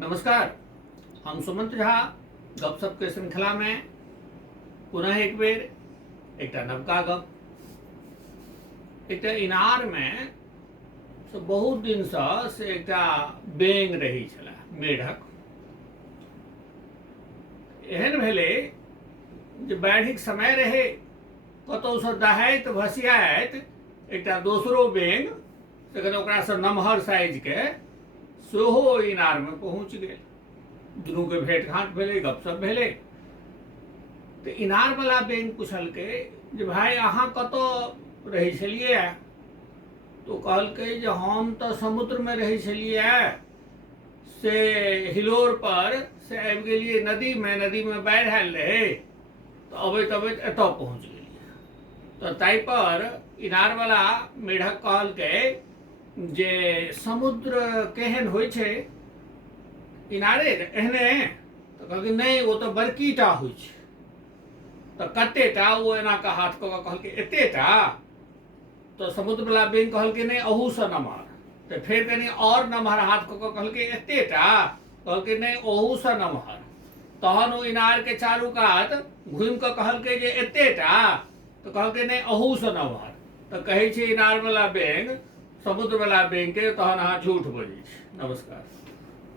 नमस्कार। हम सुमंत झा गपशप के श्रृंखला में पुनः एक बेर एक नवका गप एक इनार में से बहुत दिन से एक बेंग रही छला मेढक। एहन भेले जे बाढ़िक समय रहे कतौ से दहाइत भसियाइत एक दोसरो बेंग से ओकरा से नमहर साइज के सेहो इनार में पहुंच गए। दुनू के भेंट घाट भेले, गपशप भेले। तो इनार वाला बेंग पूछलकै जे भाई अहाँ कतौ रहै छलियै? तो कहलकै जे हम तो समुद्र में रहै छलियै, से हिलोर पर से आबि गेलियै नदी में बाढ़ि आयल रहे, तो अबैत अबैत एतऽ पहुंच गेलियै। तो ताहि पर इनार वाला मेढक कहलकै जे समुद्र केहन होइ छै? इनारे एहने? तो कहलकै नहीं, वो तो बड़कीटा होइ छै। तो कतेटा? वो एना के हाथ कऽ कहलकै एतेटा। तो समुद्र वाला बेंग कहलकै नहीं, अहू से नमहर। तो फिर कनी और नमहर हाथ कऽ कहलकै एतेटा। कहलकै नहीं, अहू से नमहर। तहन ओ इनार के चारू कात घुमि कऽ कहलकै जे एतेटा। तो कहलकै नहीं, अहू से नमहर। तो कहै छै इनार वाला बेंग समुद्र वाला बेंग के तहन अहाँ झूठ बजै छी। नमस्कार।